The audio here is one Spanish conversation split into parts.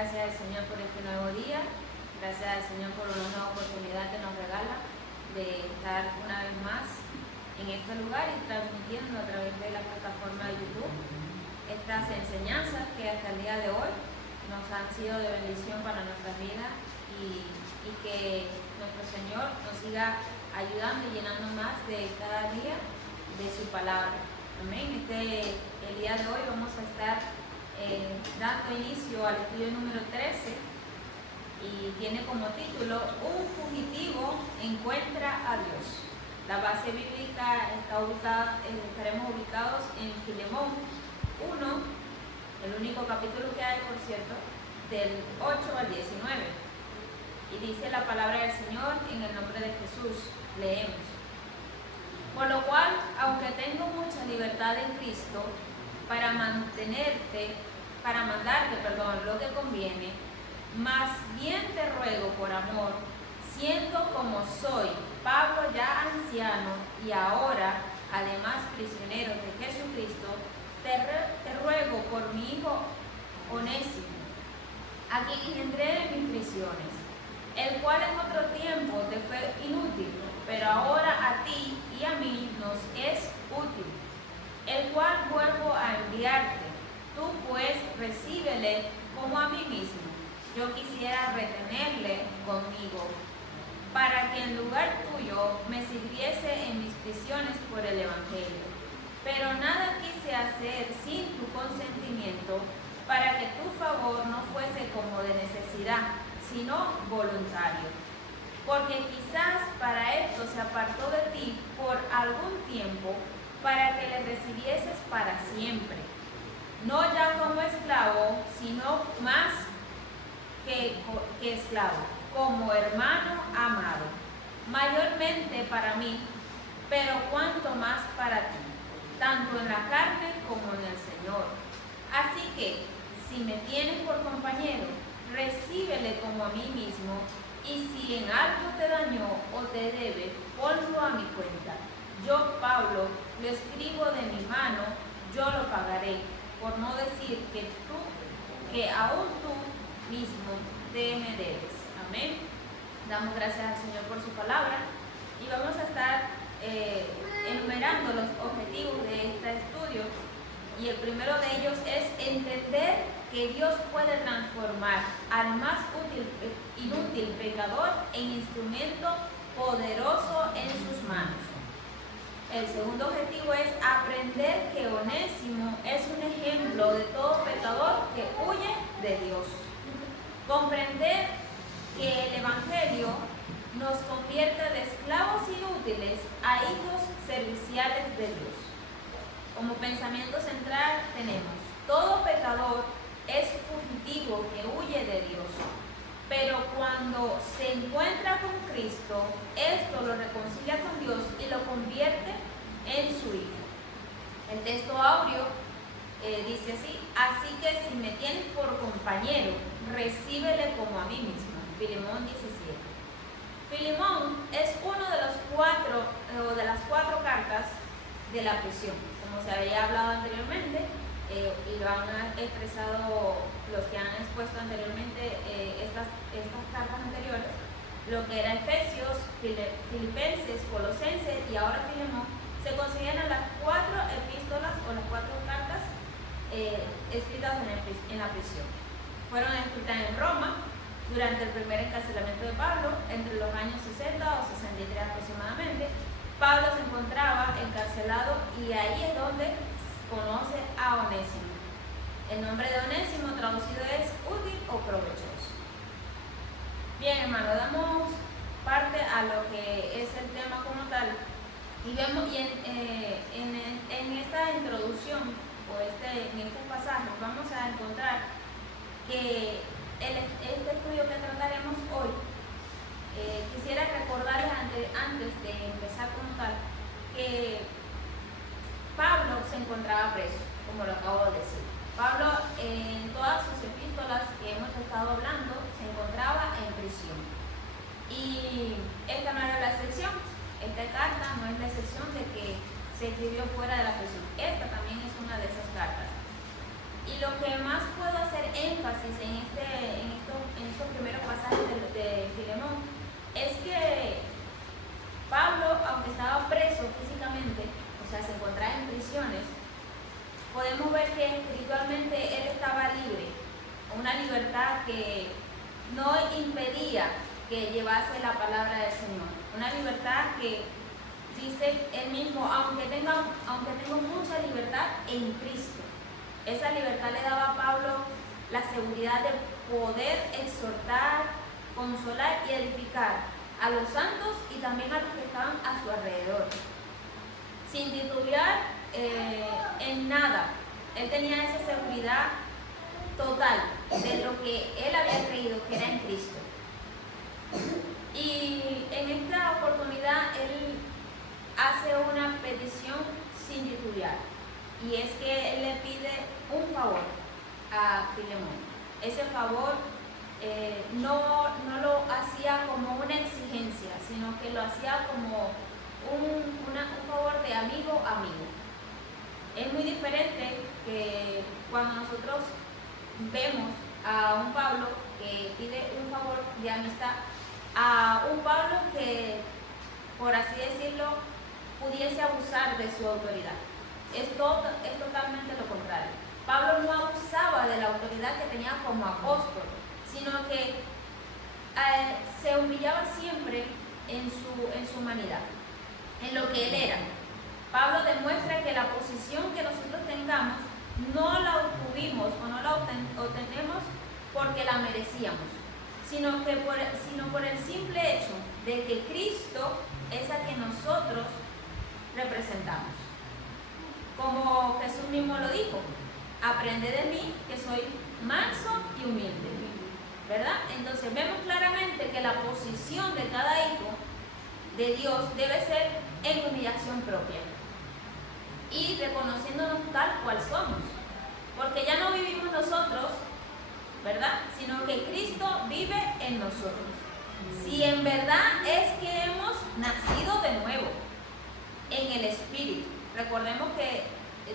gracias al Señor por este nuevo día, gracias al Señor por una nueva oportunidad que nos regala de estar una vez más en este lugar y transmitiendo a través de la plataforma de YouTube estas enseñanzas que hasta el día de hoy nos han sido de bendición para nuestras vidas y que nuestro Señor nos siga ayudando y llenando más de cada día de su palabra. Amén. El día de hoy vamos a estar dando inicio al estudio número 13 y tiene como título Un fugitivo encuentra a Dios. La base bíblica estaremos ubicados en Filemón 1, el único capítulo que hay, por cierto, del 8 al 19. Y dice la palabra del Señor en el nombre de Jesús. Leemos. Por lo cual, aunque tengo mucha libertad en Cristo para mandarte lo que conviene, más bien te ruego por amor, siendo como soy, Pablo ya anciano y ahora además prisionero de Jesucristo, te ruego por mi hijo Onésimo, a quien engendré en mis prisiones, el cual en otro tiempo te fue inútil, pero ahora a ti y a mí nos es útil, el cual vuelvo a enviarte. Tú pues recíbele como a mí mismo. Yo quisiera retenerle conmigo, para que en lugar tuyo me sirviese en mis prisiones por el Evangelio. Pero nada quise hacer sin tu consentimiento, para que tu favor no fuese como de necesidad, sino voluntario. Porque quizás para esto se apartó de ti por algún tiempo, para que le recibieses para siempre, no ya como esclavo, sino más que esclavo, como hermano amado, mayormente para mí, pero cuanto más para ti, tanto en la carne como en el Señor. Así que, si me tienes por compañero, recíbele como a mí mismo, y si en algo te dañó o te debe, ponlo a mi cuenta. Yo, Pablo, lo escribo de mi mano, yo lo pagaré, por no decir que aún tú mismo te me debes. Amén. Damos gracias al Señor por su palabra y vamos a estar enumerando los objetivos de este estudio. Y el primero de ellos es entender que Dios puede transformar al más inútil pecador en instrumento poderoso en sus manos. El segundo objetivo es aprender que Onésimo es un ejemplo de todo pecador que huye de Dios. Comprender que el Evangelio nos convierte de esclavos inútiles a hijos serviciales de Dios. Como pensamiento central tenemos, todo pecador es fugitivo que huye de Dios, pero cuando se encuentra con Cristo, esto lo reconcilia con Dios y lo convierte en su hijo. El texto áureo dice así que si me tienes por compañero, recíbele como a mí mismo. Filemón 17. Filemón es uno de las cuatro cartas de la prisión. Como se había hablado anteriormente, y lo han expresado los que han expuesto anteriormente estas cartas anteriores, lo que era Efesios, Filipenses, Colosenses y ahora Filemón, se consideran las cuatro epístolas o las cuatro cartas escritas en la prisión. Fueron escritas en Roma durante el primer encarcelamiento de Pablo, entre los años 60 o 63 aproximadamente. Pablo se encontraba encarcelado y ahí es donde conoce a Onésimo. El nombre de Onésimo traducido es útil o provechoso. Bien, hermano, damos parte a lo que es el tema como tal y vemos en esta introducción o en estos pasajes vamos a encontrar que este estudio que trataremos hoy, quisiera recordarles antes de empezar como tal que Pablo se encontraba preso, como lo acabo de decir. Pablo en todas sus epístolas que hemos estado hablando se encontraba en prisión. Y esta no era la excepción. Esta carta no es la excepción de que se escribió fuera de la prisión. Esta también es una de esas cartas. Y lo que más puedo hacer énfasis en que no impedía que llevase la palabra del Señor. Una libertad que dice él mismo, aunque tengo mucha libertad en Cristo. Esa libertad le daba a Pablo la seguridad de poder exhortar, consolar y edificar a los santos y también a los que estaban a su alrededor, sin titubear en nada. Él tenía esa seguridad total de lo que él había creído que era en Cristo. Y en esta oportunidad él hace una petición sin titubear, y es que él le pide un favor a Filemón. Ese favor no lo hacía como una exigencia, sino que lo hacía como un favor de amigo a amigo. Es muy diferente que cuando nosotros vemos a un Pablo que pide un favor de amistad a un Pablo que, por así decirlo, pudiese abusar de su autoridad. Es totalmente lo contrario. Pablo no abusaba de la autoridad que tenía como apóstol, sino que se humillaba siempre en su humanidad, en lo que él era. Pablo demuestra que la posición que nosotros tengamos no la obtuvimos o no la obtenemos porque la merecíamos, sino por el simple hecho de que Cristo es a quien nosotros representamos. Como Jesús mismo lo dijo, aprende de mí que soy manso y humilde, ¿verdad? Entonces vemos claramente que la posición de cada hijo de Dios debe ser en humillación propia y reconociéndonos tal cual somos, porque ya no vivimos nosotros, ¿verdad? Sino que Cristo vive en nosotros. Si en verdad es que hemos nacido de nuevo en el Espíritu. Recordemos que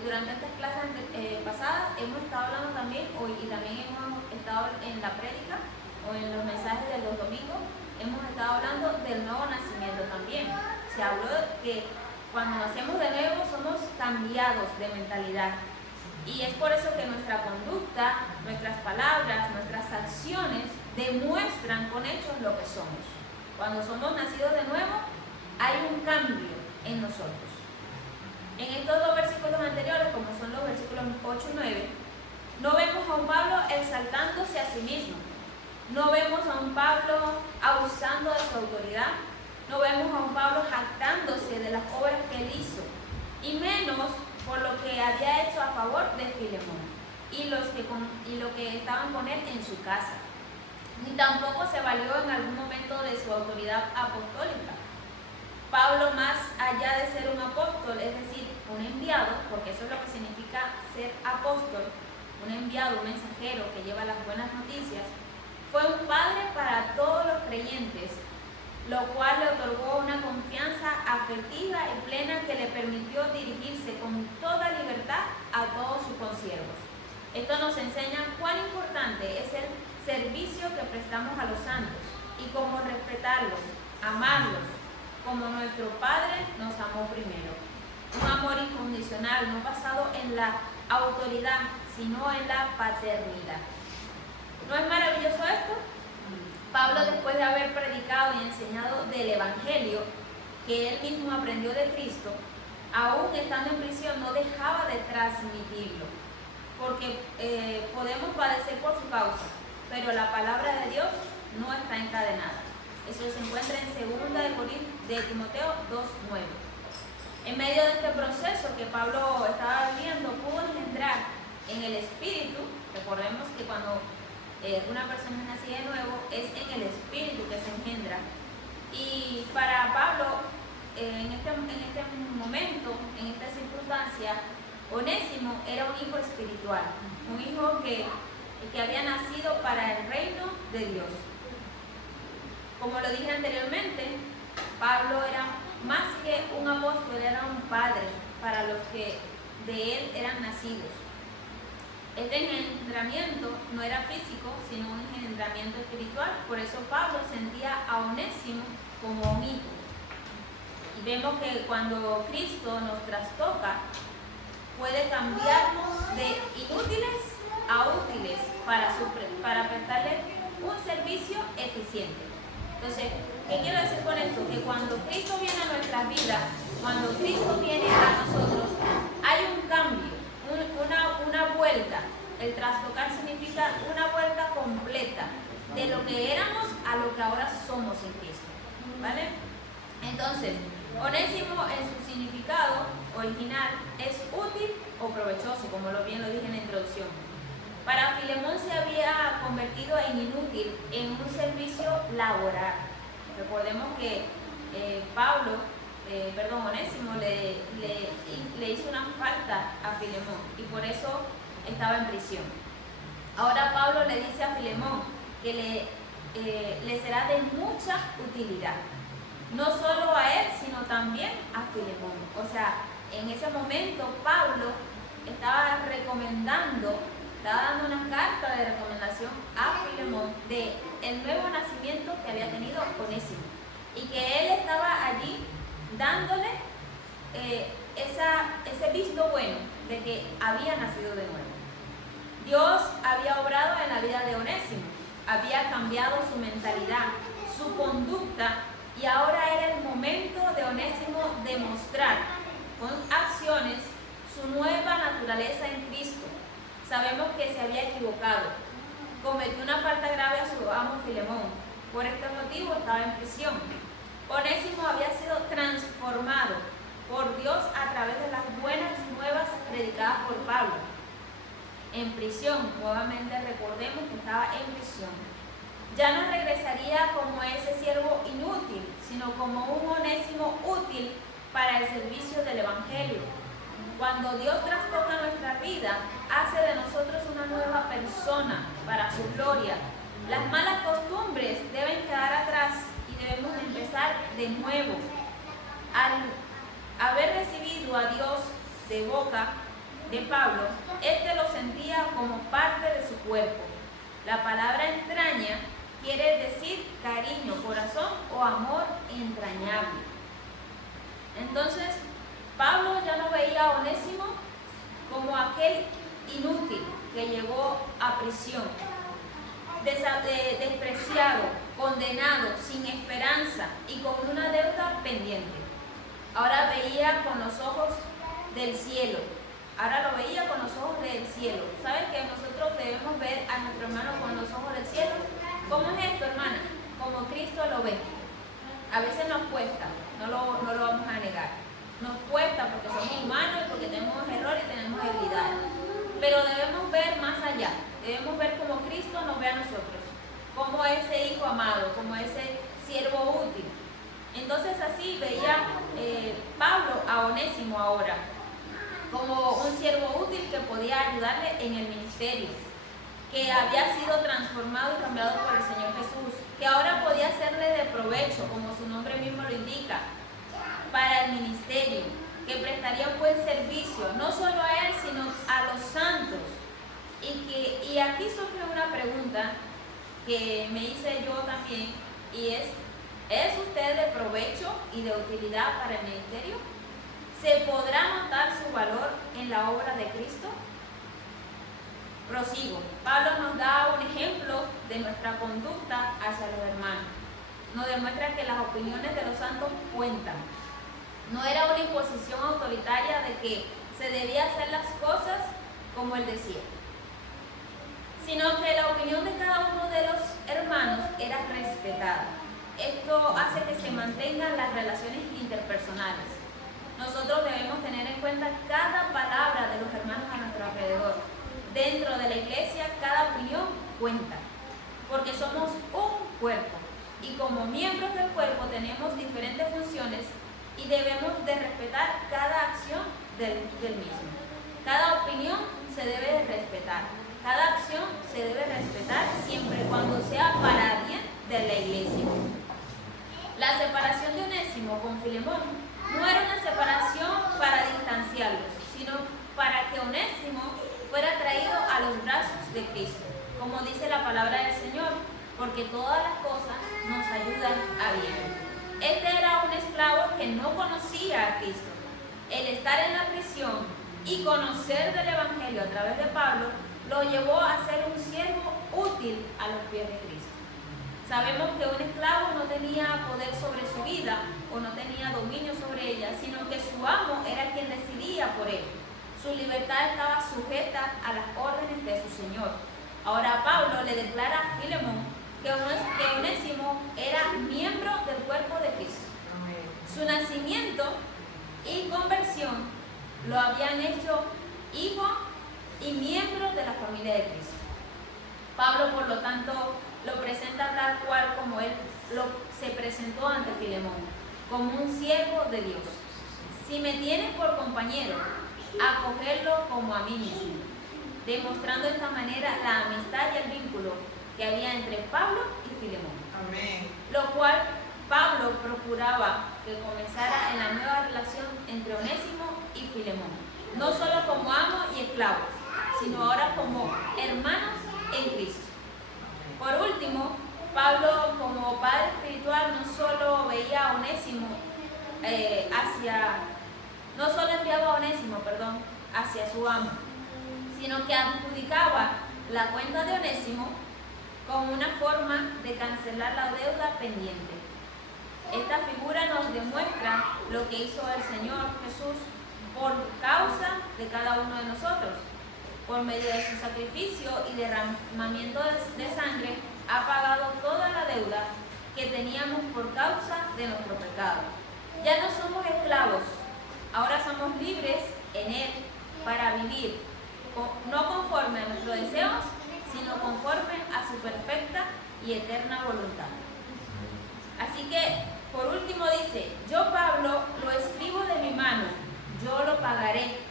durante estas clases pasadas hemos estado hablando también, y también hemos estado en la prédica o en los mensajes de los domingos, hemos estado hablando del nuevo nacimiento también. Se habló de que cuando nacemos de nuevo somos cambiados de mentalidad. Y es por eso que nuestra conducta, nuestras palabras, nuestras acciones demuestran con hechos lo que somos. Cuando somos nacidos de nuevo, hay un cambio en nosotros. En estos dos versículos anteriores, como son los versículos 8 y 9, no vemos a un Pablo exaltándose a sí mismo. No vemos a un Pablo abusando de su autoridad. No vemos a un Pablo jactándose de las obras que él hizo, y menos por lo que había hecho a favor de Filemón y lo que estaban con él en su casa. Ni tampoco se valió en algún momento de su autoridad apostólica. Pablo, más allá de ser un apóstol, es decir, un enviado, porque eso es lo que significa ser apóstol, un enviado, un mensajero que lleva las buenas noticias, fue un padre para todos los creyentes, lo cual le otorgó una confianza afectiva y plena que le permitió dirigirse con toda libertad a todos sus consiervos. Esto nos enseña cuán importante es el servicio que prestamos a los santos y cómo respetarlos, amarlos, como nuestro Padre nos amó primero. Un amor incondicional, no basado en la autoridad, sino en la paternidad. ¿No es maravilloso esto? Pablo, después de haber predicado y enseñado del Evangelio que él mismo aprendió de Cristo, aún estando en prisión no dejaba de transmitirlo, porque podemos padecer por su causa, pero la palabra de Dios no está encadenada. Eso se encuentra en 2 de Timoteo 2:9. En medio de este proceso que Pablo estaba viviendo, pudo engendrar en el Espíritu. Recordemos que cuando una persona es nacida de nuevo, es en el Espíritu que se engendra. Y para Pablo, en este momento, en esta circunstancia, Onésimo era un hijo espiritual, un hijo que había nacido para el reino de Dios. Como lo dije anteriormente, Pablo era más que un apóstol, era un padre para los que de él eran nacidos. Este engendramiento no era físico, sino un engendramiento espiritual. Por eso Pablo sentía a Onésimo como un hijo. Y vemos que cuando Cristo nos trastoca, puede cambiarnos de inútiles a útiles para prestarle suficiente. Entonces, ¿qué quiero decir con esto? Que cuando Cristo viene a nuestras vidas, cuando Cristo viene a nosotros, hay un cambio, una vuelta. El trastocar significa una vuelta completa de lo que éramos a lo que ahora somos en Cristo, ¿vale? Entonces, Onésimo en su significado original es útil o provechoso, como bien lo dije en la introducción. Para Filemón se había convertido en inútil en un servicio laboral. Recordemos que Onésimo le hizo una falta a Filemón y por eso estaba en prisión. Ahora Pablo le dice a Filemón que le será de mucha utilidad, no solo a él, sino también a Filemón. O sea, en ese momento Pablo estaba dando una carta de recomendación a Filemón de el nuevo nacimiento que había tenido Onésimo y que él estaba allí dándole ese visto bueno de que había nacido de nuevo. Dios había obrado en la vida de Onésimo, había cambiado su mentalidad, su conducta, y ahora era el momento de Onésimo demostrar con acciones su nueva naturaleza en Cristo. Sabemos que se había equivocado, cometió una falta grave a su amo Filemón, por este motivo estaba en prisión. Onésimo había sido transformado por Dios a través de las buenas nuevas predicadas por Pablo. En prisión, nuevamente recordemos que estaba en prisión. Ya no regresaría como ese siervo inútil, sino como un Onésimo útil para el servicio del Evangelio. Cuando Dios trastoca nuestra vida, hace de nosotros una nueva persona para su gloria. Las malas costumbres deben quedar atrás y debemos empezar de nuevo. Al haber recibido a Dios de boca de Pablo, este lo sentía como parte de su cuerpo. La palabra entraña quiere decir cariño, corazón o amor entrañable. Entonces, Pablo ya no veía a Onésimo como aquel inútil que llegó a prisión, despreciado, condenado, sin esperanza y con una deuda pendiente. Ahora veía con los ojos del cielo. Ahora lo veía con los ojos del cielo. ¿Sabes que nosotros debemos ver a nuestro hermano con los ojos del cielo? ¿Cómo es esto, hermana? Como Cristo lo ve. A veces nos cuesta, no lo vamos a negar. Nos cuesta porque somos humanos y porque tenemos errores y tenemos debilidades. Pero debemos ver más allá. Debemos ver como Cristo nos ve a nosotros. Como ese hijo amado, como ese siervo útil. Entonces así veía Pablo a Onésimo ahora como un siervo útil que podía ayudarle en el ministerio, que había sido transformado y cambiado por el Señor Jesús, que ahora podía serle de provecho, como su nombre mismo lo indica, para el ministerio, que prestaría un buen servicio, no solo a él, sino a los santos. Y aquí surge una pregunta que me hice yo también, y ¿es usted de provecho y de utilidad para el ministerio? ¿Se podrá notar su valor en la obra de Cristo? Prosigo. Pablo nos da un ejemplo de nuestra conducta hacia los hermanos. Nos demuestra que las opiniones de los santos cuentan. No era una imposición autoritaria de que se debía hacer las cosas como él decía, sino que la opinión de cada uno de los hermanos era respetada. Esto hace que se mantengan las relaciones interpersonales. Nosotros debemos tener en cuenta cada palabra de los hermanos a nuestro alrededor. Dentro de la iglesia, cada opinión cuenta, porque somos un cuerpo y como miembros del cuerpo tenemos diferentes funciones y debemos de respetar cada acción del mismo. Cada opinión se debe de respetar, cada acción se debe respetar siempre y cuando sea para bien de la iglesia. La separación de Onésimo con Filemón no era una separación para distanciarlos, sino para que Onésimo fuera traído a los brazos de Cristo, como dice la palabra del Señor, porque todas las cosas nos ayudan a bien. Este era un esclavo que no conocía a Cristo. El estar en la prisión y conocer del Evangelio a través de Pablo lo llevó a ser un siervo útil a los pies de Cristo. Sabemos que un esclavo no tenía poder sobre su vida o no tenía dominio sobre ella, sino que su amo era quien decidía por él. Su libertad estaba sujeta a las órdenes de su señor. Ahora Pablo le declara a Filemón que Onésimo era miembro del cuerpo de Cristo. Su nacimiento y conversión lo habían hecho hijo y miembro de la familia de Cristo. Pablo, por lo tanto, lo presenta tal cual como él se presentó ante Filemón, como un siervo de Dios. Si me tienes por compañero, acogerlo como a mí mismo, demostrando de esta manera la amistad y el vínculo que había entre Pablo y Filemón. Amén. Lo cual Pablo procuraba que comenzara en la nueva relación entre Onésimo y Filemón, no solo como amo y esclavos, sino ahora como hermanos en Cristo. Por último, Pablo, como padre espiritual, no solo veía a Onésimo no solo enviaba a Onésimo, hacia su amo, sino que adjudicaba la cuenta de Onésimo como una forma de cancelar la deuda pendiente. Esta figura nos demuestra lo que hizo el Señor Jesús por causa de cada uno de nosotros. Por medio de su sacrificio y derramamiento de sangre, ha pagado toda la deuda que teníamos por causa de nuestro pecado. Ya no somos esclavos, ahora somos libres en Él para vivir, no conforme a nuestros deseos, sino conforme a su perfecta y eterna voluntad. Así que, por último dice, yo Pablo lo escribo de mi mano, yo lo pagaré,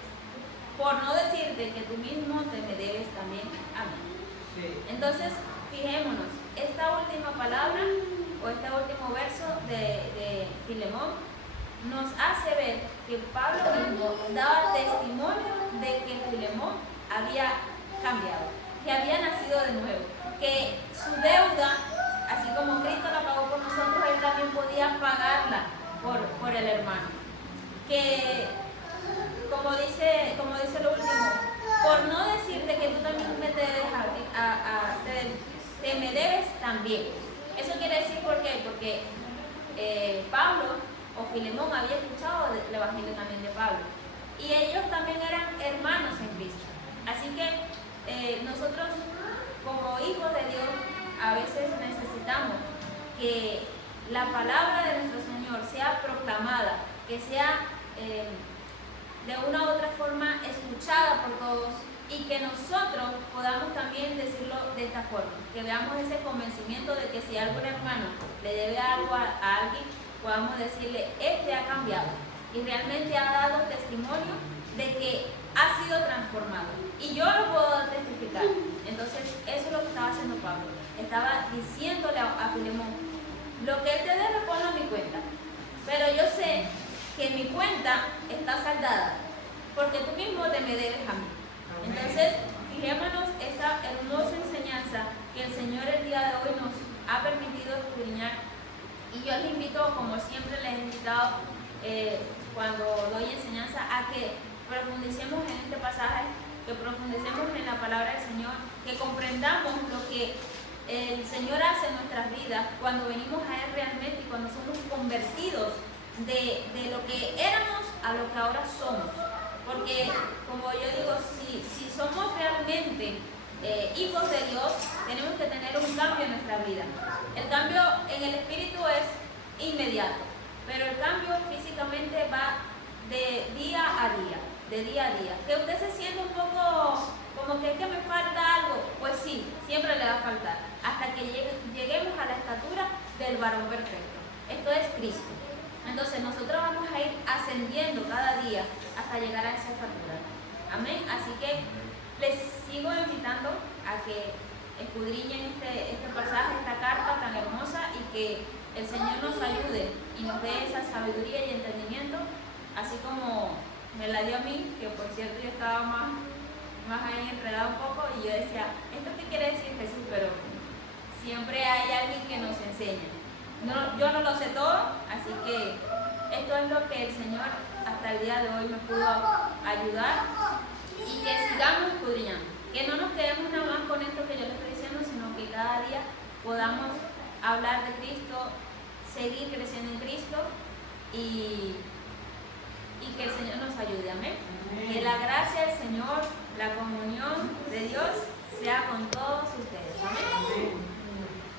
por no decirte que tú mismo te me debes también a mí. Sí. Entonces, fijémonos, esta última palabra o este último verso de Filemón nos hace ver que Pablo mismo daba testimonio de que Filemón había cambiado, que había nacido de nuevo, que su deuda, así como Cristo la pagó por nosotros, él también podía pagarla por el hermano. Que, como dice lo último, por no decirte que tú también te me debes también. Eso quiere decir, ¿por qué? Porque Pablo o Filemón había escuchado el evangelio también de Pablo, y ellos también eran hermanos en Cristo. Así que nosotros, como hijos de Dios, a veces necesitamos que la palabra de nuestro Señor sea proclamada, que sea de una u otra forma escuchada por todos, y que nosotros podamos también decirlo de esta forma, que veamos ese convencimiento de que si algún hermano le debe algo a alguien, podamos decirle, este ha cambiado y realmente ha dado testimonio de que ha sido transformado, y yo lo puedo testificar. Entonces eso es lo que estaba haciendo Pablo, estaba diciéndole a Filemón, lo que él te debe ponlo a mi cuenta, pero yo sé que mi cuenta está saldada, porque tú mismo te me debes a mí. Entonces, fijémonos esta hermosa enseñanza que el Señor el día de hoy nos ha permitido escudriñar, y yo les invito, como siempre les he invitado cuando doy enseñanza, a que profundicemos en este pasaje, que profundicemos en la palabra del Señor, que comprendamos lo que el Señor hace en nuestras vidas cuando venimos a Él realmente y cuando somos convertidos de lo que éramos a lo que ahora somos. Porque, como yo digo, si somos realmente hijos de Dios, tenemos que tener un cambio en nuestra vida. El cambio en el espíritu es inmediato, pero el cambio físicamente va de día a día, de día a día. Que usted se siente un poco como que es que me falta algo, pues sí, siempre le va a faltar, hasta que lleguemos a la estatura del varón perfecto. Esto es Cristo. Entonces nosotros vamos a ir ascendiendo cada día hasta llegar a esa estatura. Amén. Así que les sigo invitando a que escudriñen este pasaje, esta carta tan hermosa, y que el Señor nos ayude y nos dé esa sabiduría y entendimiento, así como me la dio a mí, que por cierto yo estaba más ahí enredada un poco, y yo decía, ¿esto qué quiere decir Jesús? Pero siempre hay alguien que nos enseña. No, yo no lo sé todo, así que esto es lo que el Señor hasta el día de hoy me pudo ayudar, y que sigamos escudriñando, que no nos quedemos nada más con esto que yo les estoy diciendo, sino que cada día podamos hablar de Cristo, seguir creciendo en Cristo y que el Señor nos ayude, amén. Que la gracia del Señor, la comunión de Dios sea con todos ustedes.